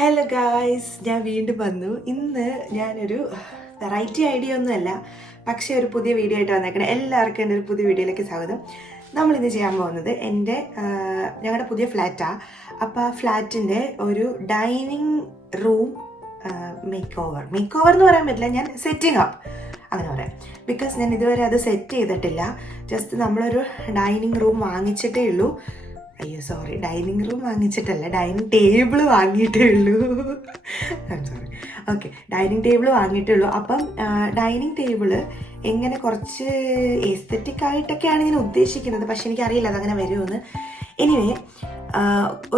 Hello guys, ഞാൻ വീണ്ടും വന്നു. ഇന്ന് ഞാനൊരു വെറൈറ്റി ഐഡിയ ഒന്നുമല്ല, പക്ഷേ ഒരു പുതിയ വീഡിയോ ആയിട്ട് വന്നേക്കണേ. എല്ലാവർക്കും എൻ്റെ ഒരു പുതിയ വീഡിയോയിലേക്ക് സ്വാഗതം. നമ്മളിന്ന് ചെയ്യാൻ പോകുന്നത് ഞങ്ങളുടെ പുതിയ ഫ്ലാറ്റാണ്. അപ്പോൾ ആ ഫ്ലാറ്റിൻ്റെ ഒരു ഡൈനിങ് റൂം മേക്ക് ഓവർ എന്ന് പറയാൻ പറ്റില്ല, ഞാൻ സെറ്റിംഗ് അപ്പ് അങ്ങനെ പറയാം. ബിക്കോസ് ഞാൻ ഇതുവരെ അത് സെറ്റ് ചെയ്തിട്ടില്ല. ജസ്റ്റ് നമ്മളൊരു ഡൈനിങ് റൂം വാങ്ങിച്ചിട്ടേ ഉള്ളൂ. സോറി, ഡൈനിങ് റൂം വാങ്ങിച്ചിട്ടല്ല, ഡൈനിങ് ടേബിൾ വാങ്ങിയിട്ടേ ഉള്ളൂ. സോറി. ഓക്കെ, ഡൈനിങ് ടേബിൾ വാങ്ങിയിട്ടേ ഉള്ളൂ. അപ്പം ഡൈനിങ് ടേബിള് എങ്ങനെ കുറച്ച് എസ്തെറ്റിക് ആയിട്ടൊക്കെയാണ് ഞാൻ ഉദ്ദേശിക്കുന്നത്, പക്ഷെ എനിക്കറിയില്ല അതങ്ങനെ വരുമെന്ന്. എനിവേ,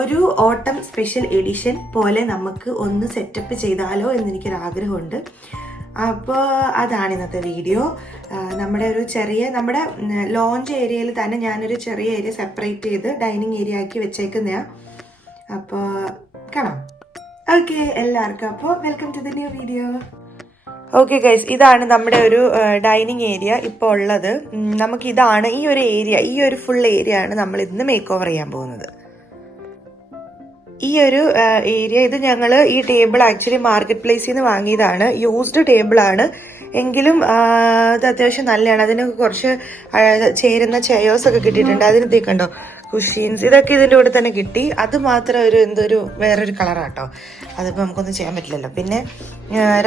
ഒരു ഓട്ടം സ്പെഷ്യൽ എഡിഷൻ പോലെ നമുക്ക് ഒന്ന് സെറ്റപ്പ് ചെയ്താലോ എന്നെനിക്കൊരാഗ്രഹമുണ്ട്. അപ്പോൾ അതാണ് ഇന്നത്തെ വീഡിയോ. നമ്മുടെ ലോഞ്ച് ഏരിയയിൽ തന്നെ ഞാനൊരു ചെറിയ ഏരിയ സെപ്പറേറ്റ് ചെയ്ത് ഡൈനിങ് ഏരിയ ആക്കി വെച്ചേക്കുന്നതാണ്. അപ്പോൾ കാണാം. ഓക്കെ എല്ലാവർക്കും, അപ്പോൾ welcome to the new video. Okay guys, ഇതാണ് നമ്മുടെ ഒരു ഡൈനിങ് ഏരിയ ഇപ്പോൾ ഉള്ളത്. നമുക്കിതാണ് ഈ ഒരു ഫുൾ ഏരിയ ആണ് നമ്മൾ ഇന്ന് മേക്ക് ഓവർ ചെയ്യാൻ പോകുന്നത്. ഈ ഒരു ഏരിയ, ഇത് ഞങ്ങൾ ഈ ടേബിൾ ആക്ച്വലി മാർക്കറ്റ് പ്ലേസിൽ നിന്ന് വാങ്ങിയതാണ്. യൂസ്ഡ് ടേബിളാണ്, എങ്കിലും ഇത് അത്യാവശ്യം നല്ലതാണ്. അതിന് കുറച്ച് ചേരുന്ന ചെയേഴ്സ് ഒക്കെ കിട്ടിയിട്ടുണ്ട്. അതിന് കണ്ടോ, കുഷീൻസ്, ഇതൊക്കെ ഇതിൻ്റെ കൂടെ തന്നെ കിട്ടി. അത് മാത്രം വേറൊരു കളറാട്ടോ. അതിപ്പോൾ നമുക്കൊന്നും ചെയ്യാൻ പറ്റില്ലല്ലോ. പിന്നെ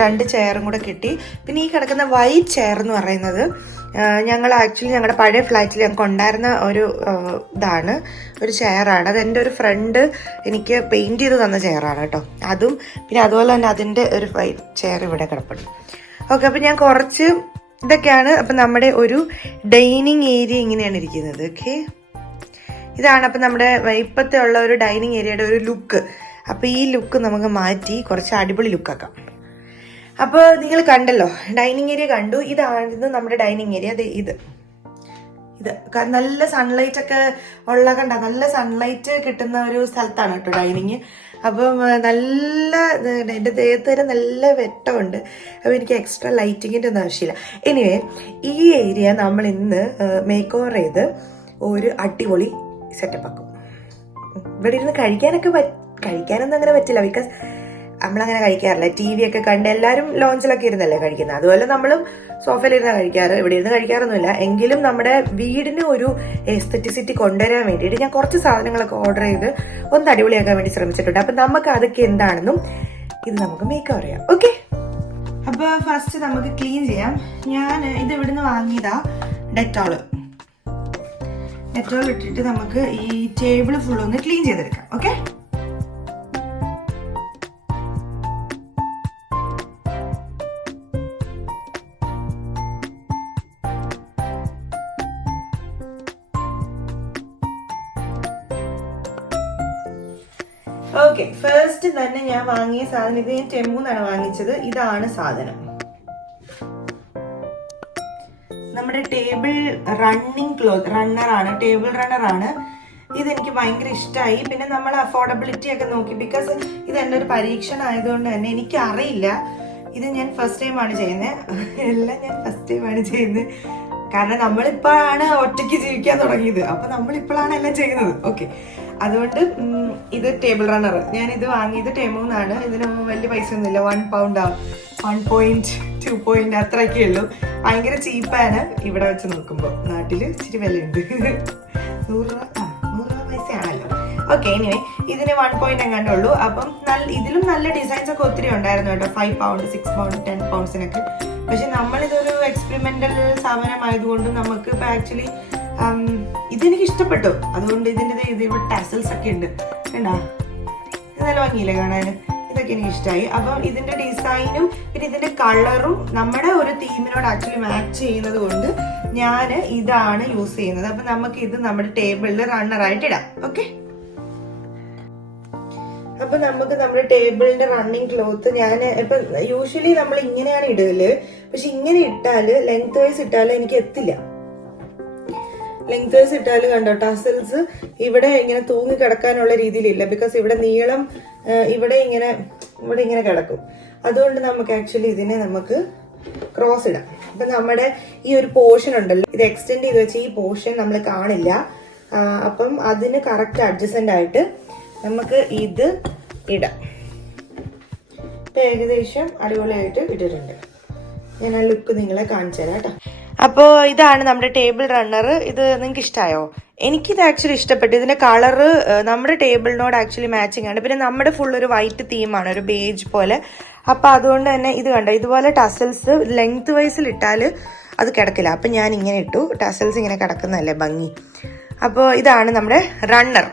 2 ചെയറും കൂടെ കിട്ടി. പിന്നെ ഈ കിടക്കുന്ന വൈറ്റ് ചെയർ എന്ന് പറയുന്നത് ഞങ്ങളുടെ പഴയ ഫ്ലാറ്റിൽ ഞങ്ങൾക്ക് ഉണ്ടായിരുന്ന ഒരു ഒരു ചെയറാണ്. അത് എൻ്റെ ഒരു ഫ്രണ്ട് എനിക്ക് പെയിൻറ് ചെയ്ത് തന്ന ചെയറാണ് കേട്ടോ. അതും പിന്നെ അതുപോലെ തന്നെ അതിൻ്റെ ഒരു വൈറ്റ് ചെയർ ഇവിടെ കിടപ്പുണ്ട്. ഓക്കെ, അപ്പം ഞാൻ കുറച്ച് ഇതൊക്കെയാണ്. അപ്പം നമ്മുടെ ഒരു ഡൈനിങ് ഏരിയ ഇങ്ങനെയാണ് ഇരിക്കുന്നത്. ഓക്കെ, ഇതാണ് അപ്പം നമ്മുടെ ഇപ്പോഴത്തെ ഉള്ള ഒരു ഡൈനിങ് ഏരിയയുടെ ഒരു ലുക്ക്. അപ്പോൾ ഈ ലുക്ക് നമുക്ക് മാറ്റി കുറച്ച് അടിപൊളി ലുക്കാക്കാം. അപ്പോൾ നിങ്ങൾ കണ്ടല്ലോ, ഡൈനിങ് ഏരിയ കണ്ടു. ഇതാണ് നമ്മുടെ ഡൈനിങ് ഏരിയ. ഇത് നല്ല സൺലൈറ്റ് ഒക്കെ നല്ല സൺലൈറ്റ് കിട്ടുന്ന ഒരു സ്ഥലത്താണ് കേട്ടോ ഡൈനിങ്. അപ്പം എൻ്റെ ദേഹത്തിന് നല്ല വെട്ടമുണ്ട്. അപ്പോൾ എനിക്ക് എക്സ്ട്രാ ലൈറ്റിങ്ങിൻ്റെ ഒന്നും ആവശ്യമില്ല. എനിവേ, ഈ ഏരിയ നമ്മൾ ഇന്ന് മേക്ക് ഓവർ ചെയ്ത് ഒരു അടിപൊളി സെറ്റപ്പ് ആക്കും. ഇവിടെ ഇരുന്ന് കഴിക്കാനൊന്നും അങ്ങനെ പറ്റില്ല, ബിക്കോസ് നമ്മളങ്ങനെ കഴിക്കാറില്ല. TV ഒക്കെ കണ്ട് എല്ലാവരും ലോഞ്ചിലൊക്കെ ഇരുന്നല്ലേ കഴിക്കുന്നത്. അതുപോലെ നമ്മളും സോഫയിലിരുന്ന് കഴിക്കാറ്, ഇവിടെ ഇരുന്ന് കഴിക്കാറൊന്നുമില്ല. എങ്കിലും നമ്മുടെ വീടിന് ഒരു എസ്തെറ്റിസിറ്റി കൊണ്ടുവരാൻ വേണ്ടിയിട്ട് ഞാൻ കുറച്ച് സാധനങ്ങളൊക്കെ ഓർഡർ ചെയ്ത് ഒന്ന് അടിപൊളിയാക്കാൻ വേണ്ടി ശ്രമിച്ചിട്ടുണ്ട്. അപ്പം നമുക്ക് അതൊക്കെ എന്താണെന്നും ഇത് നമുക്ക് മേക്ക് ഓവർ ചെയ്യാം. ഓക്കെ, അപ്പോൾ ഫസ്റ്റ് നമുക്ക് ക്ലീൻ ചെയ്യാം. ഞാൻ ഇത് ഇവിടുന്ന് വാങ്ങിയതാ ഡെറ്റോൾ ഇട്ടിട്ട് നമുക്ക് ഈ ടേബിൾ ഫുൾ ഒന്ന് ക്ലീൻ ചെയ്തെടുക്കാം. ഓക്കെ, ഓക്കെ, ഫസ്റ്റ് തന്നെ ഞാൻ വാങ്ങിയ സാധനം, ഇത് ഞാൻ ടെമ്മുന്നാണ് വാങ്ങിച്ചത്. ഇതാണ് സാധനം, നമ്മുടെ ടേബിൾ ടേബിൾ റണ്ണറാണ്. ഇതെനിക്ക് ഭയങ്കര ഇഷ്ടമായി. പിന്നെ നമ്മൾ അഫോർഡബിലിറ്റി ഒക്കെ നോക്കി, ബിക്കോസ് ഇത് എൻ്റെ ഒരു പരീക്ഷണം ആയതുകൊണ്ട് തന്നെ എനിക്കറിയില്ല. ഇത് ഞാൻ ഫസ്റ്റ് ടൈമാണ് ചെയ്യുന്നത്. കാരണം നമ്മളിപ്പോഴാണ് ഒറ്റയ്ക്ക് ജീവിക്കാൻ തുടങ്ങിയത്. അപ്പൊ നമ്മളിപ്പോഴാണ് എല്ലാം ചെയ്യുന്നത്. ഓക്കെ, അതുകൊണ്ട് ഇത് ടേബിൾ റണ്ണർ ഞാൻ ഇത് വാങ്ങിയത് ടെമ്മുന്നാണ്. ഇതിന് വലിയ പൈസ ഒന്നുമില്ല. 1 പൗണ്ടാ, 1.2 പോയിന്റ് അത്രയൊക്കെ ഉള്ളൂ. ഭയങ്കര ചീപ്പാണ് ഇവിടെ വെച്ച് നോക്കുമ്പോൾ. നാട്ടില് ഇച്ചിരി വിലയുണ്ട്. 100 രൂപ പൈസയാണല്ലോ. ഓക്കെ, എനിവേ, ഇതിന് 1 പോയിന്റ് എങ്ങാണ്ടേ ഉള്ളൂ. അപ്പം ഇതിലും നല്ല ഡിസൈൻസ് ഒക്കെ ഒത്തിരി ഉണ്ടായിരുന്നു കേട്ടോ. 5 പൗണ്ട്, 6 പൗണ്ട്, 10 പൗണ്ട്സിനൊക്കെ. പക്ഷെ നമ്മളിതൊരു എക്സ്പെരിമെന്റൽ സാധനമായതുകൊണ്ട് നമുക്ക് ഇപ്പൊ ആക്ച്വലി ഇതെനിക്ക് ഇഷ്ടപ്പെട്ടു. അതുകൊണ്ട് ഇവിടെ ടാസൽസ് ഒക്കെ ഉണ്ട്. കണ്ടാ, ഇത് നല്ല ഭംഗിയില്ലേ കാണാൻ? ഇതൊക്കെ എനിക്ക് ഇഷ്ടമായി. അപ്പം ഇതിന്റെ ഡിസൈനും പിന്നെ ഇതിന്റെ കളറും നമ്മുടെ ഒരു തീമിനോട് ആക്ച്വലി മാച്ച് ചെയ്യുന്നത് കൊണ്ട് ഞാൻ ഇതാണ് യൂസ് ചെയ്യുന്നത്. അപ്പൊ നമുക്ക് ഇത് നമ്മുടെ ടേബിളിൽ റണ്ണറായിട്ട് ഇടാം. ഓക്കെ, അപ്പൊ നമുക്ക് നമ്മുടെ ടേബിളിന്റെ റണ്ണിങ് ക്ലോത്ത് ഇപ്പൊ യൂഷ്വലി നമ്മൾ ഇങ്ങനെയാണ് ഇടല്. പക്ഷെ ഇങ്ങനെ ഇട്ടാല്, ലെങ്ത് വൈസ് ഇട്ടാല് എനിക്ക് എത്തില്ല. ലെങ്ത് വൈസ് ഇട്ടാല് കണ്ടോ, ടസൽസ് ഇവിടെ ഇങ്ങനെ തൂങ്ങി കിടക്കാനുള്ള രീതിയിലില്ല. ബിക്കോസ് ഇവിടെ നീളം ഇവിടെ ഇങ്ങനെ കിടക്കും. അതുകൊണ്ട് നമുക്ക് ആക്ച്വലി ഇതിനെ നമുക്ക് ക്രോസ് ഇടാം. അപ്പൊ നമ്മുടെ ഈ ഒരു പോർഷൻ ഉണ്ടല്ലോ, ഇത് എക്സ്റ്റെൻഡ് ചെയ്ത് വെച്ച് ഈ പോർഷൻ നമ്മൾ കാണില്ല. അപ്പം അതിന് കറക്റ്റ് അഡ്ജസ്റ്റന്റ് ആയിട്ട് നമുക്ക് ഇത് ഇടാം. ഏകദേശം അടിപൊളിയായിട്ട് ഇട്ടിട്ടുണ്ട്. ഞാൻ ആ ലുക്ക് നിങ്ങളെ കാണിച്ചു തരാം കേട്ടോ. അപ്പോൾ ഇതാണ് നമ്മുടെ ടേബിൾ റണ്ണർ. ഇത് നിങ്ങൾക്ക് ഇഷ്ടമായോ? എനിക്കിത് ആക്ച്വലി ഇഷ്ടപ്പെട്ടു. ഇതിന്റെ കളറ് നമ്മുടെ ടേബിളിനോട് ആക്ച്വലി മാച്ചിങ് ആണ്. പിന്നെ നമ്മുടെ ഫുൾ ഒരു വൈറ്റ് തീമാണ്, ഒരു ബേജ് പോലെ. അപ്പം അതുകൊണ്ട് തന്നെ ഇത് കണ്ടോ, ഇതുപോലെ ടസൽസ് ലെങ്ത് വൈസിൽ ഇട്ടാൽ അത് കിടക്കില്ല. അപ്പം ഞാൻ ഇങ്ങനെ ഇട്ടു. ടസൽസ് ഇങ്ങനെ കിടക്കുന്നതല്ലേ ഭംഗി. അപ്പോൾ ഇതാണ് നമ്മുടെ റണ്ണർ.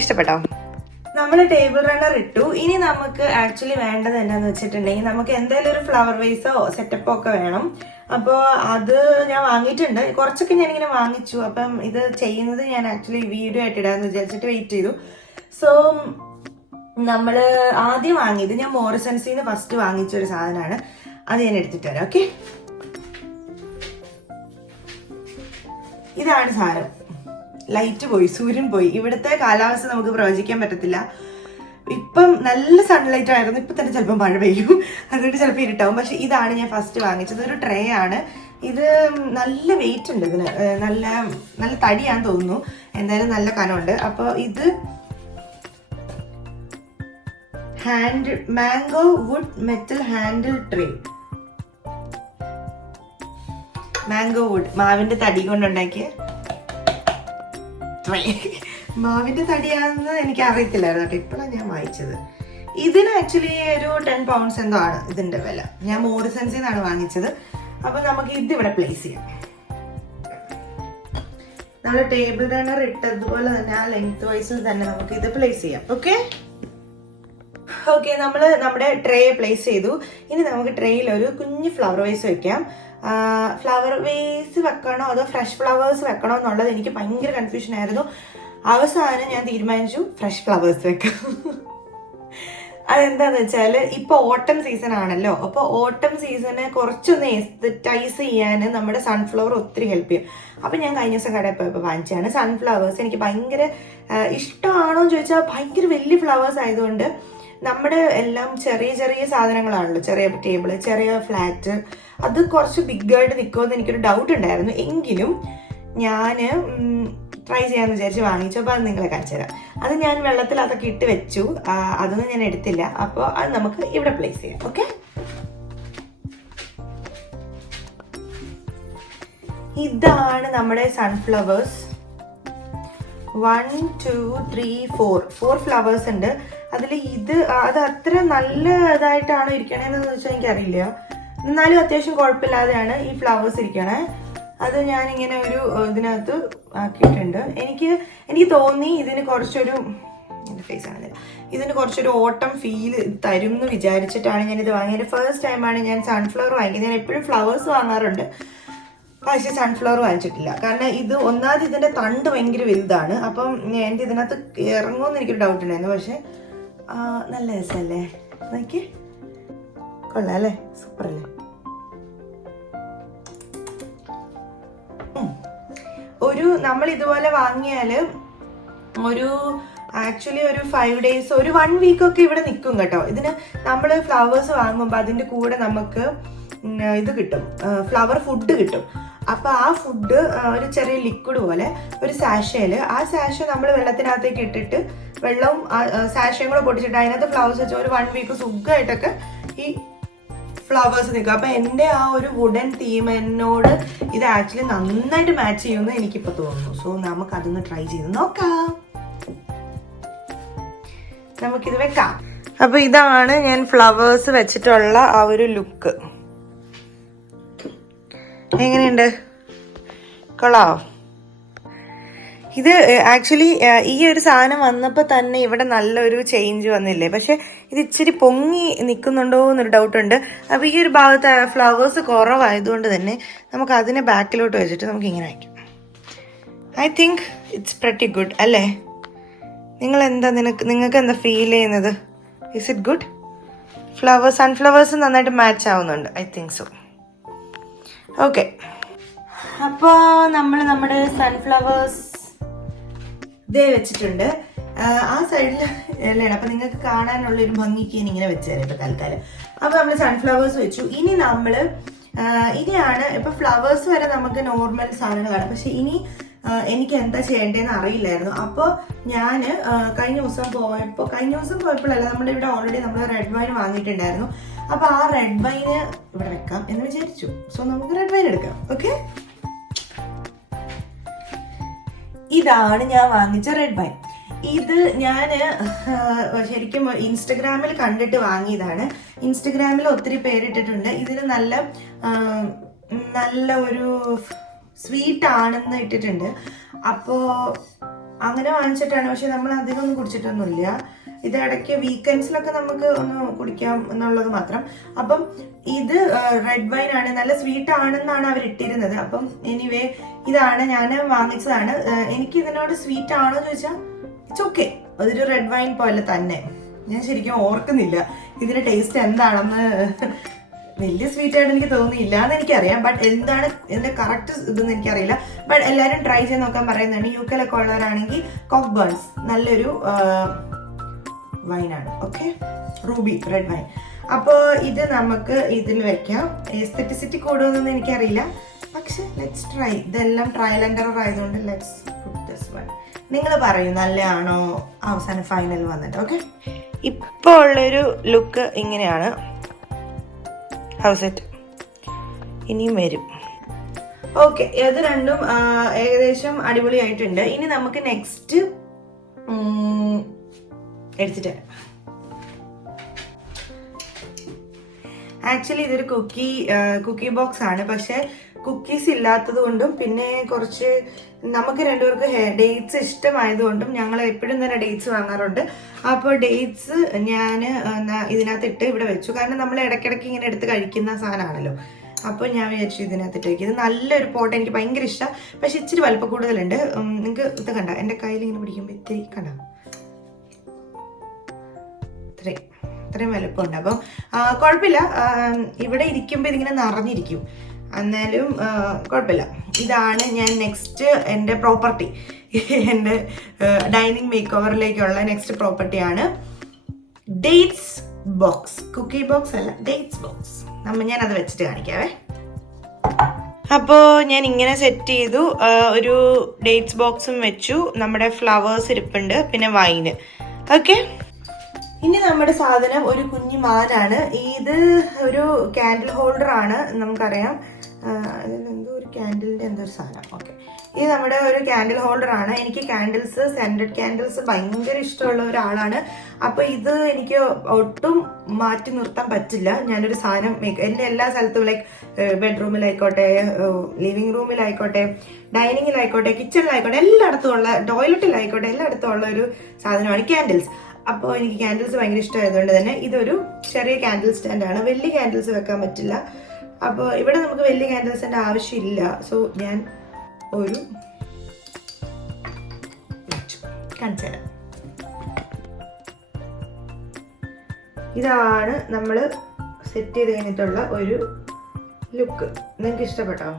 ഇഷ്ടപ്പെട്ടോ? നമ്മൾ ടേബിൾ റണ്ണർ ഇട്ടു. ഇനി നമുക്ക് ആക്ച്വലി വേണ്ടത് എന്താന്ന് വെച്ചിട്ടുണ്ടെങ്കിൽ നമുക്ക് എന്തായാലും ഒരു ഫ്ലവർ വേസോ സെറ്റപ്പോ ഒക്കെ വേണം. അപ്പോൾ അത് ഞാൻ വാങ്ങിയിട്ടുണ്ട്. കുറച്ചൊക്കെ ഞാനിങ്ങനെ വാങ്ങിച്ചു. അപ്പം ഇത് ചെയ്യുന്നത് ഞാൻ ആക്ച്വലി വീഡിയോ ആയിട്ട് ഇടാന്ന് വിചാരിച്ചിട്ട് വെയിറ്റ് ചെയ്തു. സോ നമ്മൾ ആദ്യം വാങ്ങിയത് ഞാൻ മോറിസൺസിൽ നിന്ന് ഫസ്റ്റ് വാങ്ങിച്ച ഒരു സാധനമാണ്. അത് ഞാൻ എടുത്തിട്ട് വരാം. ഓക്കെ, ഇതാണ് സാധനം. ലൈറ്റ് പോയി, സൂര്യൻ പോയി. ഇവിടുത്തെ കാലാവസ്ഥ നമുക്ക് പ്രവചിക്കാൻ പറ്റത്തില്ല. ഇപ്പം നല്ല സൺലൈറ്റ് ആയിരുന്നു. ഇപ്പം തന്നെ ചിലപ്പോൾ മഴ പെയ്യും, അതുകൊണ്ട് ചിലപ്പോൾ ഇരുട്ടാവും. പക്ഷെ ഇതാണ് ഞാൻ ഫസ്റ്റ് വാങ്ങിച്ചത്. ഒരു ട്രേ ആണ് ഇത്. നല്ല വെയിറ്റ് ഉണ്ട് ഇതിന്. നല്ല നല്ല തടിയാന്ന് തോന്നുന്നു. എന്തായാലും നല്ല കനമുണ്ട്. അപ്പോൾ ഇത് mango wood metal handle tray. Mango wood, മാവിന്റെ തടി കൊണ്ടുണ്ടാക്കിയ മാവിന്റെ തടിയാണെന്ന് എനിക്ക് അറിയത്തില്ലായിരുന്നു കേട്ടോ. ഇപ്പോഴാണ് ഞാൻ വാങ്ങിച്ചത്. ഇതിന് ആക്ച്വലി ഒരു 10 pounds എന്തോ ആണ് ഇതിന്റെ വില. ഞാൻ മോറിസൺസിൽ നിന്നാണ് വാങ്ങിച്ചത്. അപ്പൊ നമുക്ക് ഇത് ഇവിടെ പ്ലേസ് ചെയ്യാം. നമ്മൾ ടേബിൾ റണ്ണർ ഇട്ടതുപോലെ തന്നെ ആ ലെങ്ത് വൈസിൽ തന്നെ നമുക്ക് ഇത് പ്ലേസ് ചെയ്യാം. ഓക്കെ, നമ്മൾ നമ്മുടെ ട്രേ പ്ലേസ് ചെയ്തു. ഇനി നമുക്ക് ട്രേയിൽ ഒരു കുഞ്ഞ് ഫ്ലവർ വേസ് വെക്കാം. ഫ്ലവർ വേസ് വെക്കണോ അതോ ഫ്രഷ് ഫ്ലവേഴ്സ് വെക്കണോ എന്നുള്ളത് എനിക്ക് ഭയങ്കര കൺഫ്യൂഷൻ ആയിരുന്നു. അവസാനം ഞാൻ തീരുമാനിച്ചു ഫ്രഷ് ഫ്ലവേഴ്സ് വെക്കാം. അതെന്താന്ന് വെച്ചാൽ ഇപ്പൊ ഓട്ടം സീസൺ ആണല്ലോ. അപ്പൊ ഓട്ടം സീസണ് കുറച്ചൊന്ന് എസ്തറ്റൈസ് ചെയ്യാൻ നമ്മുടെ സൺഫ്ലവർ ഒത്തിരി ഹെൽപ്പ് ചെയ്യും. അപ്പൊ ഞാൻ കഴിഞ്ഞ ദിവസം കടയിൽ പോയപ്പോൾ വാങ്ങിച്ചാണ് സൺഫ്ലവേഴ്സ്. എനിക്ക് ഭയങ്കര ഇഷ്ടമാണോ എന്ന് ചോദിച്ചാൽ ഭയങ്കര വലിയ ഫ്ലവേഴ്സ് ആയതുകൊണ്ട് നമ്മുടെ എല്ലാം ചെറിയ ചെറിയ സാധനങ്ങളാണല്ലോ. ചെറിയ ടേബിള്, ചെറിയ ഫ്ലാറ്റ്, അത് കുറച്ച് ബിഗായിട്ട് നിൽക്കുമെന്ന് എനിക്കൊരു ഡൗട്ട് ഉണ്ടായിരുന്നു. എങ്കിലും ഞാൻ ട്രൈ ചെയ്യാന്ന് വിചാരിച്ച് വാങ്ങിച്ചു. അപ്പോൾ അത് നിങ്ങളെ കാണിച്ചു തരാം. അത് ഞാൻ വെള്ളത്തിൽ അതൊക്കെ ഇട്ട് വെച്ചു. അതൊന്നും ഞാൻ എടുത്തില്ല. അപ്പോൾ അത് നമുക്ക് ഇവിടെ പ്ലേസ് ചെയ്യാം. ഓക്കെ, ഇതാണ് നമ്മുടെ സൺഫ്ലവേഴ്സ്. 1 2 3 4 ഫ്ലവേഴ്സ് ഉണ്ട് അതിൽ. അത് അത്ര നല്ല ഇതായിട്ടാണോ ഇരിക്കണേന്ന് വെച്ചാൽ എനിക്കറിയില്ല. എന്നാലും അത്യാവശ്യം കുഴപ്പമില്ലാതെയാണ് ഈ ഫ്ലവേഴ്സ് ഇരിക്കണേ. അത് ഞാനിങ്ങനെ ഒരു ഇതിനകത്ത് ആക്കിയിട്ടുണ്ട്. എനിക്ക് തോന്നി ഇതിന് കുറച്ചൊരു ഓട്ടം ഫീൽ തരും എന്ന് വിചാരിച്ചിട്ടാണ് ഞാനിത് വാങ്ങിയത്. ഫസ്റ്റ് ടൈമാണ് ഞാൻ സൺഫ്ലവർ വാങ്ങിയത്. ഞാൻ എപ്പോഴും ഫ്ലവേഴ്സ് വാങ്ങാറുണ്ട്, പക്ഷെ സൺഫ്ലവർ വാങ്ങിച്ചിട്ടില്ല. കാരണം ഇത് ഒന്നാമത് ഇതിന്റെ തണ്ട് ഭയങ്കര വലുതാണ്. അപ്പം എൻ്റെ ഇതിനകത്ത് ഇറങ്ങുമെന്ന് എനിക്കൊരു ഡൗട്ട് ഉണ്ടായിരുന്നു. പക്ഷെ നല്ല രസമല്ലേ, നോക്കി കൊള്ളാം അല്ലേ, സൂപ്പർ അല്ലേ. നമ്മൾ ഇതുപോലെ വാങ്ങിയാല് ആക്ച്വലി ഒരു 5 days, ഒരു 1 week ഒക്കെ ഇവിടെ നിൽക്കും കേട്ടോ. ഇതിന് നമ്മൾ ഫ്ലവേഴ്സ് വാങ്ങുമ്പോൾ അതിന്റെ കൂടെ നമുക്ക് ഇത് കിട്ടും, ഫ്ലവർ ഫുഡ് കിട്ടും. അപ്പൊ ആ ഫുഡ് ഒരു ചെറിയ ലിക്വിഡ് പോലെ ഒരു സാഷയില്, ആ സാഷ നമ്മൾ വെള്ളത്തിനകത്തേക്ക് ഇട്ടിട്ട് വെള്ളവും സാഷയും കൂടെ പൊട്ടിച്ചിട്ട് അതിനകത്ത് ഫ്ലവേഴ്സ് വെച്ച് ഒരു 1 week സുഖമായിട്ടൊക്കെ ഈ ഫ്ലവേഴ്സ് നിൽക്കും. അപ്പൊ എൻ്റെ ആ ഒരു വുഡൻ തീം എന്നോട് ഇത് ആക്ച്വലി നന്നായിട്ട് മാച്ച് ചെയ്യുമെന്ന് എനിക്കിപ്പോൾ തോന്നുന്നു. സോ നമുക്ക് അതൊന്ന് ട്രൈ ചെയ്ത് നോക്കാം. നമുക്കിത് വെക്കാം. അപ്പൊ ഇതാണ് ഞാൻ ഫ്ലവേഴ്സ് വെച്ചിട്ടുള്ള ആ ഒരു ലുക്ക്. എങ്ങനെയുണ്ട്, കൊള്ളാവോ? ഇത് ആക്ച്വലി ഈ ഒരു സാധനം വന്നപ്പോൾ തന്നെ ഇവിടെ നല്ലൊരു ചേഞ്ച് വന്നില്ലേ. പക്ഷെ ഇത് ഇച്ചിരി പൊങ്ങി നിൽക്കുന്നുണ്ടോ എന്നൊരു ഡൗട്ടുണ്ട്. അപ്പോൾ ഈ ഒരു ഭാഗത്ത് ഫ്ലവേഴ്സ് കുറവായതുകൊണ്ട് തന്നെ നമുക്ക് അതിനെ ബാക്കിലോട്ട് വെച്ചിട്ട് നമുക്ക് ഇങ്ങനെ വയ്ക്കാം. I think it's pretty good അല്ലേ? നിങ്ങൾക്ക് എന്താ ഫീൽ ചെയ്യുന്നത്? Is it good? സൺഫ്ലവേഴ്സ് നന്നായിട്ട് മാച്ച് ആവുന്നുണ്ട്. I think so. ഓക്കെ, അപ്പോൾ നമ്മൾ നമ്മുടെ സൺഫ്ലവേഴ്സ് ഇതേ വെച്ചിട്ടുണ്ട്. ആ സൈഡിൽ അല്ലേ, അപ്പം നിങ്ങൾക്ക് കാണാനുള്ള ഒരു ഭംഗിക്ക് ഇങ്ങനെ വെച്ചുതരാം ഇപ്പം തൽക്കാലം. അപ്പോൾ നമ്മൾ സൺഫ്ലവേഴ്സ് വെച്ചു. ഇനിയാണ് ഇപ്പം ഫ്ലവേഴ്സ് വരെ നമുക്ക് നോർമൽ സാധനങ്ങളാണ്. പക്ഷെ ഇനി എനിക്ക് എന്താ ചെയ്യേണ്ടതെന്ന് അറിയില്ലായിരുന്നു. അപ്പോൾ ഞാൻ കഴിഞ്ഞ ദിവസം പോയപ്പോഴല്ല, നമ്മുടെ ഇവിടെ ഓൾറെഡി നമ്മൾ റെഡ് വൈൻ വാങ്ങിയിട്ടുണ്ടായിരുന്നു. അപ്പോൾ ആ റെഡ് വൈന് ഇവിടെ വെക്കാം എന്ന് വിചാരിച്ചു. സോ നമുക്ക് റെഡ് വൈൻ എടുക്കാം. ഓക്കെ, ഇതാണ് ഞാൻ വാങ്ങിച്ച റെഡ് വൈൻ. ഇത് ഞാൻ ശരിക്കും ഇൻസ്റ്റഗ്രാമിൽ കണ്ടിട്ട് വാങ്ങിയതാണ്. ഇൻസ്റ്റഗ്രാമിൽ ഒത്തിരി പേരിട്ടിട്ടുണ്ട് ഇതിന് നല്ല ഒരു സ്വീറ്റ് ആണെന്ന് ഇട്ടിട്ടുണ്ട്. അപ്പോൾ അങ്ങനെ വാങ്ങിച്ചിട്ടാണ്. പക്ഷെ നമ്മൾ അധികം ഒന്നും കുടിച്ചിട്ടൊന്നുമില്ല. ഇത് ഇടയ്ക്ക് വീക്കെൻഡ്സിലൊക്കെ നമുക്ക് ഒന്ന് കുടിക്കാം എന്നുള്ളത് മാത്രം. അപ്പം ഇത് റെഡ് വൈൻ ആണ്, നല്ല സ്വീറ്റ് ആണെന്നാണ് അവർ ഇട്ടിരുന്നത്. അപ്പം എനിവേ ഇതാണ് ഞാൻ വാങ്ങിച്ചതാണ്. എനിക്ക് ഇതിനോട് സ്വീറ്റ് ആണോ എന്ന് ചോദിച്ചാൽ ഇറ്റ്സ് ഓക്കെ, അതൊരു റെഡ് വൈൻ പോലെ തന്നെ. ഞാൻ ശരിക്കും ഓർക്കുന്നില്ല ഇതിന്റെ ടേസ്റ്റ് എന്താണെന്ന്. വലിയ സ്വീറ്റ് ആയിട്ട് എനിക്ക് തോന്നിയില്ല എന്ന് എനിക്കറിയാം. ബട്ട് എന്താണ് ഇതിന്റെ കറക്റ്റ് ഇതെന്ന് എനിക്കറിയില്ല. ബട്ട് എല്ലാവരും ട്രൈ ചെയ്ത് നോക്കാൻ പറയുന്നതാണ്. UK ഉള്ളവരാണെങ്കിൽ കോക്ബേൺസ് നല്ലൊരു വൈനാണ്. Okay, ruby red wine. അപ്പോൾ ഇത് നമുക്ക് ഇതിൽ വെക്കാം. എസ്തെറ്റിസിറ്റി കൂടുമെന്നൊന്നും എനിക്കറിയില്ല, പക്ഷെ ലെറ്റ്സ് ട്രൈ. ഇതെല്ലാം ട്രയൽ ആൻഡ് എറർ ആയതുകൊണ്ട് ലെറ്റ്സ് പുട്ട് ദിസ് വൺ. നിങ്ങൾ പറയൂ നല്ലതാണോ അവസാനം ഫൈനൽ വന്നിട്ട്. ഓക്കെ, ഇപ്പോൾ ഉള്ളൊരു ലുക്ക് ഇങ്ങനെയാണ്. House it? ഇനിയും വരും. ഓക്കെ, ഇത് രണ്ടും ഏകദേശം അടിപൊളിയായിട്ടുണ്ട്. ഇനി നമുക്ക് നെക്സ്റ്റ് എടുത്തിട്ട് ആക്ച്വലി ഇതൊരു കുക്കി ബോക്സ് ആണ്. പക്ഷെ കുക്കീസ് ഇല്ലാത്തത് കൊണ്ടും പിന്നെ കുറച്ച് നമുക്ക് രണ്ടുപേർക്ക് ഡേറ്റ്സ് ഇഷ്ടമായതുകൊണ്ടും ഞങ്ങൾ എപ്പോഴും തന്നെ ഡേറ്റ്സ് വാങ്ങാറുണ്ട്. അപ്പോൾ ഡേറ്റ്സ് ഞാൻ ഇതിനകത്തിട്ട് ഇവിടെ വെച്ചു. കാരണം നമ്മൾ ഇടയ്ക്കിടയ്ക്ക് ഇങ്ങനെ എടുത്ത് കഴിക്കുന്ന സാധനമാണല്ലോ. അപ്പോൾ ഞാൻ വിചാരിച്ചു ഇതിനകത്തിട്ട് വയ്ക്കും. ഇത് നല്ലൊരു പോട്ട്, എനിക്ക് ഭയങ്കര ഇഷ്ടം. പക്ഷെ ഇച്ചിരി വലുപ്പം കൂടുതലുണ്ട്. നിങ്ങൾക്ക് ഇത് കണ്ട എൻ്റെ കയ്യിൽ ഇങ്ങനെ പിടിക്കുമ്പോൾ ഇത്തിരി കണ്ട ഇത്രയും വലുപ്പമുണ്ട്. അപ്പം കുഴപ്പമില്ല, ഇവിടെ ഇരിക്കുമ്പോൾ ഇതിങ്ങനെ നിറഞ്ഞിരിക്കും. എന്നാലും കുഴപ്പമില്ല. ഇതാണ് ഞാൻ നെക്സ്റ്റ് എൻ്റെ പ്രോപ്പർട്ടി, എൻ്റെ ഡൈനിങ് മേക്ക് ഓവറിലേക്കുള്ള നെക്സ്റ്റ് പ്രോപ്പർട്ടിയാണ് ഡേറ്റ്സ് ബോക്സ്. കുക്കി ബോക്സ് അല്ല, ഡേറ്റ്സ് ബോക്സ്. ഞാനത് വെച്ചിട്ട് കാണിക്കാവേ. അപ്പോൾ ഞാൻ ഇങ്ങനെ സെറ്റ് ചെയ്തു. ഒരു ഡേറ്റ്സ് ബോക്സും വെച്ചു, നമ്മുടെ ഫ്ലവേഴ്സ് ഇരിപ്പുണ്ട്, പിന്നെ വൈന്. ഓക്കെ, ഇനി നമ്മുടെ സാധനം ഒരു കുഞ്ഞു മാനാണ്. ഇത് ഒരു ക്യാൻഡിൽ ഹോൾഡർ ആണ്. നമുക്കറിയാം ഇതിലെന്തോ ഒരു ക്യാൻഡിലിന്റെ എന്തോ ഒരു സാധനം. ഓക്കെ, ഇത് നമ്മുടെ ഒരു ക്യാൻഡിൽ ഹോൾഡർ ആണ്. എനിക്ക് ക്യാൻഡിൽസ്, സെൻറ്റഡ് ക്യാൻഡിൽസ് ഭയങ്കര ഇഷ്ടമുള്ള ഒരാളാണ്. അപ്പോൾ ഇത് എനിക്ക് ഒട്ടും മാറ്റി നിർത്താൻ പറ്റില്ല. ഞാനൊരു സാധനം എൻ്റെ എല്ലാ സ്ഥലത്തും ലൈക്ക് ബെഡ്റൂമിലായിക്കോട്ടെ, ലിവിങ് റൂമിലായിക്കോട്ടെ, ഡൈനിങ്ങിലായിക്കോട്ടെ, കിച്ചണിലായിക്കോട്ടെ, എല്ലായിടത്തും ഉള്ള, ടോയ്ലറ്റിലായിക്കോട്ടെ, എല്ലായിടത്തും ഉള്ള ഒരു സാധനമാണ് ക്യാൻഡിൽസ്. അപ്പോൾ എനിക്ക് ക്യാൻഡിൽസ് ഭയങ്കര ഇഷ്ടമായതുകൊണ്ട് തന്നെ ഇതൊരു ചെറിയ ക്യാൻഡിൽ സ്റ്റാൻഡാണ്. വലിയ ക്യാൻഡിൽസ് വെക്കാൻ പറ്റില്ല. അപ്പോൾ ഇവിടെ നമുക്ക് വലിയ ക്യാൻഡിൽസിൻ്റെ ആവശ്യമില്ല. സോ ഞാൻ ഒരു കാണിച്ചു തരാം. ഇതാണ് നമ്മൾ സെറ്റ് ചെയ്ത് കഴിഞ്ഞിട്ടുള്ള ഒരു ലുക്ക്. നിങ്ങൾക്ക് ഇഷ്ടപ്പെട്ടോ?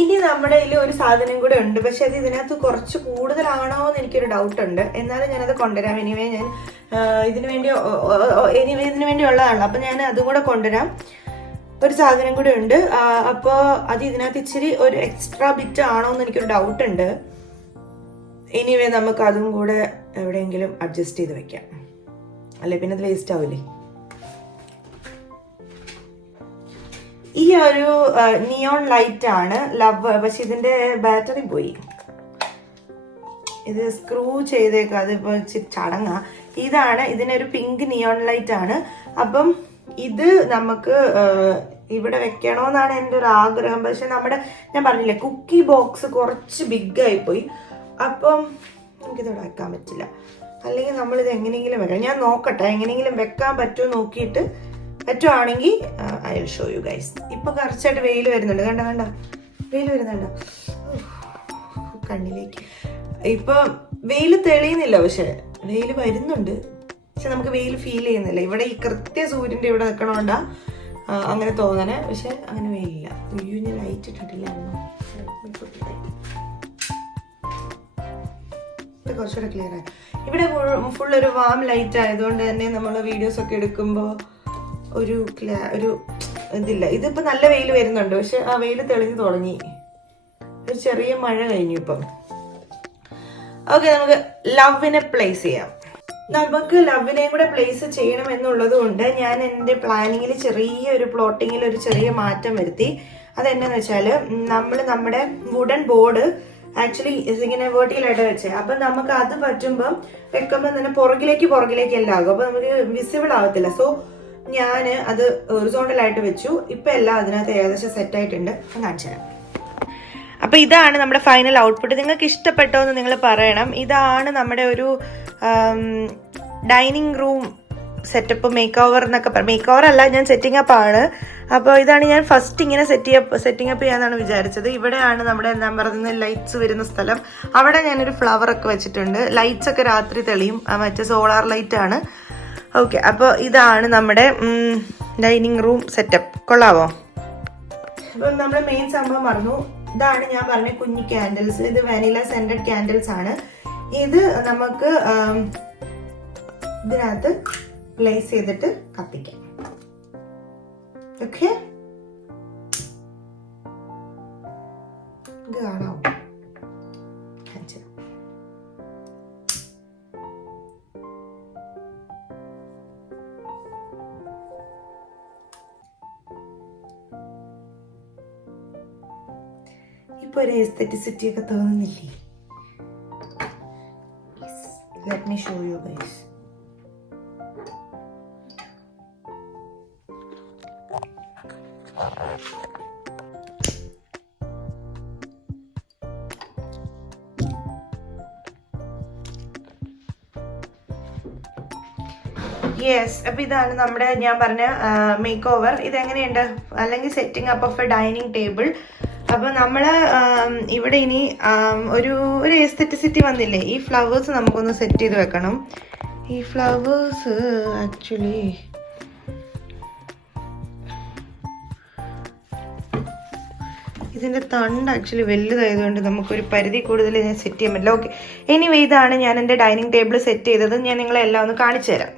ഇനി നമ്മുടെ കയ്യിൽ ഒരു സാധനം കൂടെ ഉണ്ട്. പക്ഷെ അത് ഇതിനകത്ത് കുറച്ച് കൂടുതലാണോ എന്ന് എനിക്കൊരു ഡൗട്ട് ഉണ്ട്. എന്നാലും ഞാനത് കൊണ്ടുവരാം. എനിവേ ഞാൻ ഇതിനു വേണ്ടിയുള്ളതാണ്. അപ്പം ഞാൻ അതും കൂടെ കൊണ്ടുവരാം. ഒരു സാധനം കൂടെ ഉണ്ട്. അപ്പോൾ അത് ഇതിനകത്ത് ഇച്ചിരി ഒരു എക്സ്ട്രാ ബിറ്റ് ആണോ എന്ന് എനിക്കൊരു ഡൗട്ട് ഉണ്ട്. എനിവേ നമുക്ക് അതും കൂടെ എവിടെയെങ്കിലും അഡ്ജസ്റ്റ് ചെയ്ത് വെക്കാം, അല്ലെ പിന്നെ അത് വേസ്റ്റ് ആവില്ലേ. ഈ ഒരു നിയോൺ ലൈറ്റ് ആണ് ലവ്. പക്ഷെ ഇതിന്റെ ബാറ്ററി പോയി. ഇത് സ്ക്രൂ ചെയ്തേക്കാം, അതിപ്പോ ചടങ്ങാ. ഇതാണ്, ഇതിനൊരു പിങ്ക് നിയോൺ ലൈറ്റ് ആണ്. അപ്പം ഇത് നമുക്ക് ഇവിടെ വെക്കണമെന്നാണ് എൻ്റെ ഒരു ആഗ്രഹം. പക്ഷെ ഞാൻ പറഞ്ഞില്ലേ, കുക്കി ബോക്സ് കുറച്ച് ബിഗ് ആയിപ്പോയി. അപ്പം നമുക്കിതവിടെ വെക്കാൻ പറ്റില്ല. അല്ലെങ്കിൽ നമ്മളിത് എങ്ങനെയെങ്കിലും വെക്കാം. ഞാൻ നോക്കട്ടെ, എങ്ങനെയെങ്കിലും വെക്കാൻ പറ്റുമോ നോക്കിയിട്ട്. പറ്റുവാണെങ്കിൽ I will show you guys. ഇപ്പൊ കുറച്ചായിട്ട് വെയിൽ വരുന്നുണ്ട്. കണ്ട വെയിൽ വരുന്നുണ്ടോ കണ്ണിലേക്ക്? ഇപ്പൊ വെയിൽ തെളിയുന്നില്ല, പക്ഷെ വെയിൽ വരുന്നുണ്ട്. പക്ഷെ നമുക്ക് വെയിൽ ഫീൽ ചെയ്യുന്നില്ല. ഇവിടെ ഈ കൃത്യ സൂര്യന്റെ ഇവിടെ നിൽക്കണോണ്ടാ അങ്ങനെ തോന്നണേ. പക്ഷെ അങ്ങനെ വെയിലില്ല. ഞാൻ ലൈറ്റ് ഇട്ടിട്ടില്ലായിരുന്നു. കുറച്ചുകൂടെ ക്ലിയർ ആയി. ഇവിടെ ഫുൾ ഒരു വാം ലൈറ്റ് ആയതുകൊണ്ട് തന്നെ നമ്മൾ വീഡിയോസ് ഒക്കെ എടുക്കുമ്പോൾ ഒരു ഇതില്ല. ഇതിപ്പോ നല്ല വെയിൽ വരുന്നുണ്ട്, പക്ഷെ ആ വെയിൽ തെളിഞ്ഞു തുടങ്ങി. ഒരു ചെറിയ മഴ കഴിഞ്ഞു ഇപ്പം. ഓക്കെ, നമുക്ക് ലവിനെ പ്ലേസ് ചെയ്യാം. നമുക്ക് ലവിനെയും കൂടെ പ്ലേസ് ചെയ്യണം എന്നുള്ളത് കൊണ്ട് ഞാൻ എൻ്റെ പ്ലാനിങ്ങിൽ ചെറിയൊരു പ്ലോട്ടിങ്ങിൽ ഒരു ചെറിയ മാറ്റം വരുത്തി. അതെന്നാന്ന് വെച്ചാല് നമ്മുടെ വുഡൻ ബോർഡ് ആക്ച്വലി ഇങ്ങനെ വേർട്ടിക്കലായിട്ട് വെച്ചേ. അപ്പൊ നമുക്ക് അത് പറ്റുമ്പം വെക്കുമ്പോൾ തന്നെ പുറകിലേക്ക് എല്ലാം ആകും. അപ്പൊ നമുക്ക് വിസിബിൾ ആവത്തില്ല. സോ ഞാൻ അത് ഹൊറിസോണ്ടലായിട്ട് വെച്ചു. ഇപ്പൊ എല്ലാം അതിനകത്ത് ഏകദേശം സെറ്റ് ആയിട്ടുണ്ട്. കാണിച്ചു തരാം. അപ്പൊ ഇതാണ് നമ്മുടെ ഫൈനൽ ഔട്ട്പുട്ട്. നിങ്ങൾക്ക് ഇഷ്ടപ്പെട്ടോ എന്ന് നിങ്ങൾ പറയണം. ഇതാണ് നമ്മുടെ ഒരു dining room setup make over എന്നൊക്കെ പറയും. മേക്ക് ഓവർ അല്ല, ഞാൻ സെറ്റിംഗ് അപ്പ് ആണ്. അപ്പോൾ ഇതാണ് ഞാൻ ഫസ്റ്റ് ഇങ്ങനെ സെറ്റിംഗ് അപ്പ് ചെയ്യാന്നാണ് വിചാരിച്ചത്. ഇവിടെയാണ് നമ്മുടെ എന്താ പറയുന്നത് ലൈറ്റ്സ് വരുന്ന സ്ഥലം. അവിടെ ഞാനൊരു ഫ്ലവർ ഒക്കെ വെച്ചിട്ടുണ്ട്. ലൈറ്റ്സ് ഒക്കെ രാത്രി തെളിയും, മറ്റേ സോളാർ ലൈറ്റ് ആണ്. ഓക്കെ, അപ്പോൾ ഇതാണ് നമ്മുടെ ഡൈനിങ് റൂം സെറ്റപ്പ്. കൊള്ളാവോ? അപ്പം നമ്മുടെ മെയിൻ സംഭവം മറന്നു. ഇതാണ് ഞാൻ പറഞ്ഞ കുഞ്ഞി ക്യാൻഡിൽസ്. ഇത് വാനില സെന്റഡ് ക്യാൻഡിൽസ് ആണ്. ഇത് നമുക്ക് ഇതിനകത്ത് പ്ലേസ് ചെയ്തിട്ട് കത്തിക്കാം. ഓക്കെ, ഇത് കാണാം. ഇപ്പൊ ഒരു എസ്തെറ്റിസിറ്റി ഒക്കെ തോന്നുന്നില്ലേ? Let me show you guys. Yes, അപ്പൊ ഇതാണ് നമ്മുടെ ഞാൻ പറഞ്ഞ മേക്ക് ഓവർ. ഇതെങ്ങനെയുണ്ട്? അല്ലെങ്കിൽ setting up of A dining table. അപ്പൊ നമ്മള് ഇവിടെ ഇനി ഒരു എസ്തെറ്റിസിറ്റി വന്നില്ലേ? ഈ ഫ്ലവേഴ്സ് നമുക്കൊന്ന് സെറ്റ് ചെയ്ത് വെക്കണം. ഈ ഫ്ലവേഴ്സ് ആക്ച്വലി ഇതിന്റെ തണ്ട് ആക്ച്വലി വലുതായതുകൊണ്ട് നമുക്കൊരു പരിധി കൂടുതൽ ഞാൻ സെറ്റ് ചെയ്യാൻ പറ്റില്ല. ഓക്കെ, എനിവേ ഇതാണ് ഞാൻ എൻ്റെ ഡൈനിങ് ടേബിൾ സെറ്റ് ചെയ്തത്. ഞാൻ നിങ്ങളെ എല്ലാം ഒന്ന് കാണിച്ചു തരാം.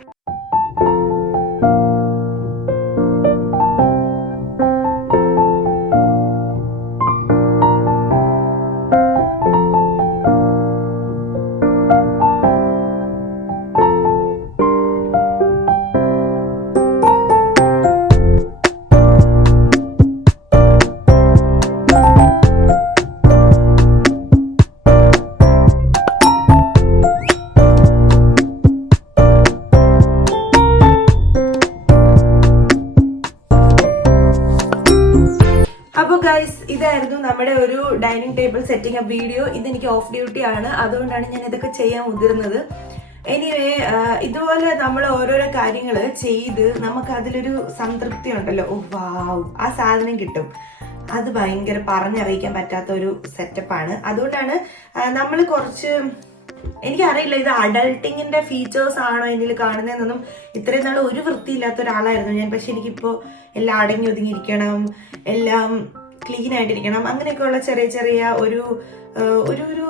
അപ്പോൾ ഗൈസ്, ഇതായിരുന്നു നമ്മുടെ ഒരു dining table setting up video. ഇതെനിക്ക് ഓഫ് ഡ്യൂട്ടി ആണ്, അതുകൊണ്ടാണ് ഞാൻ ഇതൊക്കെ ചെയ്യാൻ മുതിർന്നത്. എനിവേ, ഇതുപോലെ നമ്മൾ ഓരോരോ കാര്യങ്ങൾ ചെയ്ത് നമുക്ക് അതിലൊരു സംതൃപ്തി ഉണ്ടല്ലോ. ഓ വാവ്, ആ സാധനം കിട്ടും. അത് ഭയങ്കര പറഞ്ഞറിയിക്കാൻ പറ്റാത്ത ഒരു സെറ്റപ്പാണ്. അതുകൊണ്ടാണ് നമ്മൾ കുറച്ച്, എനിക്കറിയില്ല ഇത് അഡൾട്ടിങ്ങിന്റെ ഫീച്ചേഴ്സ് ആണോ എന്നിൽ കാണുന്നതെന്നൊന്നും. ഇത്രയും നാൾ ഒരു വൃത്തിയില്ലാത്ത ഒരാളായിരുന്നു ഞാൻ. പക്ഷെ എനിക്കിപ്പോൾ എല്ലാം അടങ്ങി ഒതുങ്ങിയിരിക്കണം, എല്ലാം ക്ലീൻ ആയിട്ടിരിക്കണം, അങ്ങനെയൊക്കെയുള്ള ചെറിയ ചെറിയ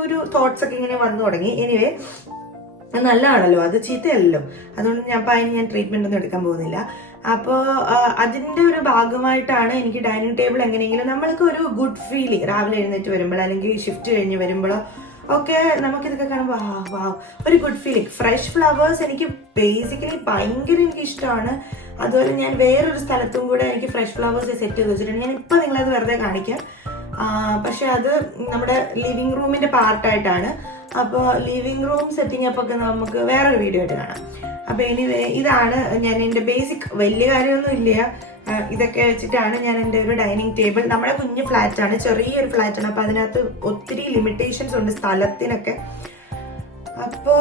ഒരു തോട്ട്സ് ഒക്കെ ഇങ്ങനെ വന്നു തുടങ്ങി. എനിവേ, നല്ലതാണല്ലോ, അത് ചീത്തയല്ലല്ലോ. അതുകൊണ്ട് ഞാൻ ട്രീറ്റ്മെന്റ് ഒന്നും എടുക്കാൻ പോകുന്നില്ല. അപ്പോൾ അതിന്റെ ഒരു ഭാഗമായിട്ടാണ് എനിക്ക് ഡൈനിങ് ടേബിൾ എങ്ങനെയെങ്കിലും നമ്മൾക്ക് ഒരു ഗുഡ് ഫീലിംഗ് രാവിലെ എഴുന്നേറ്റ് വരുമ്പോഴോ അല്ലെങ്കിൽ ഷിഫ്റ്റ് കഴിഞ്ഞ് വരുമ്പോഴോ ഒക്കെ നമുക്കിതൊക്കെ കാണുമ്പോൾ വാവ്, ഒരു ഗുഡ് ഫീലിംഗ്. ഫ്രഷ് ഫ്ലവേഴ്സ് എനിക്ക് ബേസിക്കലി ഭയങ്കര എനിക്ക് ഇഷ്ടമാണ്. അതുപോലെ ഞാൻ വേറൊരു സ്ഥലത്തും കൂടെ എനിക്ക് ഫ്രഷ് ഫ്ലവേഴ്സ് സെറ്റ് ചെയ്ത് വെച്ചിട്ടുണ്ട്. ഞാൻ ഇപ്പൊ നിങ്ങളത് വെറുതെ കാണിക്കാം. പക്ഷെ അത് നമ്മുടെ ലിവിങ് റൂമിന്റെ പാർട്ടായിട്ടാണ്. അപ്പോൾ ലിവിങ് റൂം സെറ്റിംഗ് അപ്പ് ഒക്കെ നമുക്ക് വേറൊരു വീഡിയോ ആയിട്ട് കാണാം. അപ്പൊ എനിവേ, ഇതാണ് ഞാൻ എൻ്റെ ബേസിക്. വലിയ കാര്യമൊന്നും ഇല്ല, ഇതൊക്കെ വെച്ചിട്ടാണ് ഞാൻ എൻ്റെ ഒരു ഡൈനിങ് ടേബിൾ. നമ്മുടെ കുഞ്ഞു ഫ്ലാറ്റാണ്, ചെറിയൊരു ഫ്ലാറ്റാണ്. അപ്പൊ അതിനകത്ത് ഒത്തിരി ലിമിറ്റേഷൻസ് ഉണ്ട് സ്ഥലത്തിനൊക്കെ. അപ്പോൾ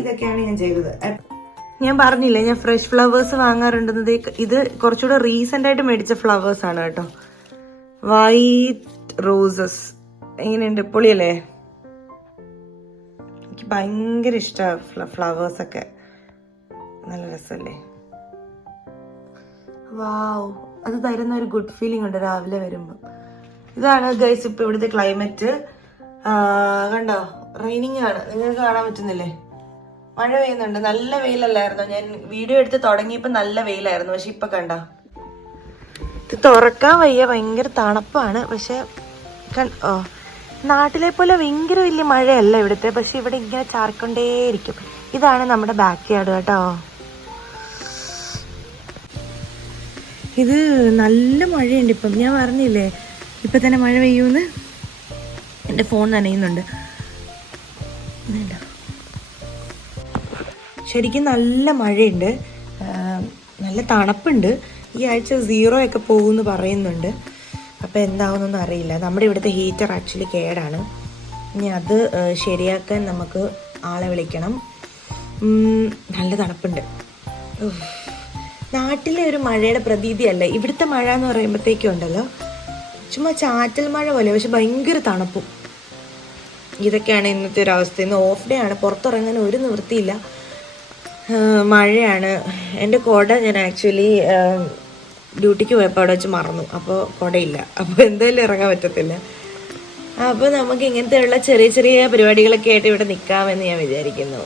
ഇതൊക്കെയാണ് ഞാൻ ചെയ്തത്. ഞാൻ പറഞ്ഞില്ലേ ഞാൻ ഫ്രഷ് ഫ്ലവേഴ്സ് വാങ്ങാറുണ്ടെന്നത്. ഇത് കുറച്ചുകൂടെ റീസെന്റ് ആയിട്ട് മേടിച്ച ഫ്ലവേഴ്സ് ആണ് കേട്ടോ. വൈറ്റ് റോസസ് എങ്ങനെയുണ്ട്? പൊളിയല്ലേ? എനിക്ക് ഭയങ്കര ഇഷ്ടമാണ് ഫ്ലവേഴ്സ് ഒക്കെ, നല്ല രസമല്ലേ? വാവ്, അത് തരുന്ന ഒരു ഗുഡ് ഫീലിംഗ് ഉണ്ട് രാവിലെ വരുമ്പോൾ. ഇതാണ് ഗൈസ് ഇപ്പൊ ഇവിടുത്തെ ക്ലൈമറ്റ്. കണ്ടോ, റെയിനിങ് ആണ്, നിങ്ങൾക്ക് കാണാൻ പറ്റുന്നില്ലേ? മഴ പെയ്യുന്നുണ്ട്. നല്ല വെയിലല്ലായിരുന്നോ? ഞാൻ വീഡിയോ എടുത്ത് തുടങ്ങിയപ്പോൾ നല്ല വെയിലായിരുന്നു, പക്ഷെ ഇപ്പൊ കണ്ടോ ഇത് തുറക്കാൻ വയ്യ, ഭയങ്കര തണുപ്പാണ്. പക്ഷെ നാട്ടിലെ പോലെ ഭയങ്കര വലിയ മഴയല്ല ഇവിടുത്തെ, പക്ഷെ ഇവിടെ ഇങ്ങനെ ചാർക്കൊണ്ടേയിരിക്കും. ഇതാണ് നമ്മുടെ ബാക്ക് യാർഡ് കേട്ടോ. ഇത് നല്ല മഴയുണ്ട് ഇപ്പം. ഞാൻ പറഞ്ഞില്ലേ ഇപ്പം തന്നെ മഴ പെയ്യൂന്ന്. എൻ്റെ ഫോൺ നനയുന്നുണ്ട്. ശരിക്കും നല്ല മഴയുണ്ട്, നല്ല തണുപ്പുണ്ട്. ഈ ആഴ്ച 0 ഒക്കെ പോകുമെന്ന് പറയുന്നുണ്ട്. അപ്പോൾ എന്താവുന്നൊന്നും അറിയില്ല. നമ്മുടെ ഇവിടുത്തെ ഹീറ്റർ ആക്ച്വലി കേടാണ്. ഇനി അത് ശരിയാക്കാൻ നമുക്ക് ആളെ വിളിക്കണം. നല്ല തണുപ്പുണ്ട്. നാട്ടിലെ ഒരു മഴയുടെ പ്രതീതിയല്ല ഇവിടുത്തെ മഴ എന്ന് പറയുമ്പോഴത്തേക്കും ഉണ്ടല്ലോ, ചുമ്മാ ചാറ്റൽ മഴ പോലെ, പക്ഷെ ഭയങ്കര തണുപ്പും. ഇതൊക്കെയാണ് ഇന്നത്തെ ഒരു അവസ്ഥ. ഇന്ന് ഓഫ് ഡേ ആണ്, പുറത്തിറങ്ങാൻ ഒരു നിവൃത്തിയില്ല, മഴയാണ്. എൻ്റെ കുട ഞാൻ ആക്ച്വലി ഡ്യൂട്ടിക്ക് പോയപ്പോൾ അവിടെ വെച്ച് മറന്നു, അപ്പോൾ കുടയില്ല. അപ്പോൾ എന്തായാലും ഇറങ്ങാൻ പറ്റത്തില്ല. അപ്പോൾ നമുക്ക് ഇങ്ങനത്തെയുള്ള ചെറിയ ചെറിയ പരിപാടികളൊക്കെ ആയിട്ട് ഇവിടെ നിൽക്കാമെന്ന് ഞാൻ വിചാരിക്കുന്നു.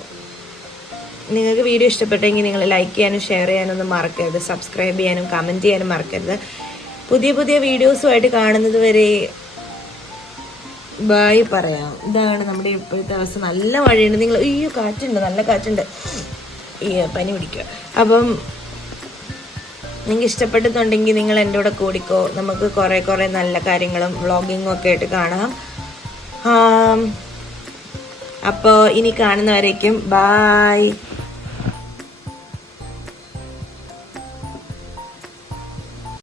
നിങ്ങൾക്ക് വീഡിയോ ഇഷ്ടപ്പെട്ടെങ്കിൽ നിങ്ങൾ ലൈക്ക് ചെയ്യാനും ഷെയർ ചെയ്യാനും ഒന്നും മറക്കരുത്. സബ്സ്ക്രൈബ് ചെയ്യാനും കമൻറ്റ് ചെയ്യാനും മറക്കരുത്. പുതിയ പുതിയ വീഡിയോസുമായിട്ട് കാണുന്നത് വരെ ബൈ പറയാം. ഇതാണ് നമ്മുടെ ഇപ്പോഴത്തെ അവസ്ഥ. നല്ല മഴയുണ്ട്. നിങ്ങൾ അയ്യോ കാറ്റുണ്ട്, നല്ല കാറ്റുണ്ട്, ഈ പനി പിടിക്കുക. അപ്പം നിങ്ങൾക്ക് ഇഷ്ടപ്പെട്ടിട്ടുണ്ടെങ്കിൽ നിങ്ങൾ എൻ്റെ കൂടെ കൂടിക്കോ. നമുക്ക് കുറേ നല്ല കാര്യങ്ങളും വ്ളോഗിങ്ങും ഒക്കെ ആയിട്ട് കാണാം. അപ്പോൾ ഇനി കാണുന്നവരേക്കും ബായ്.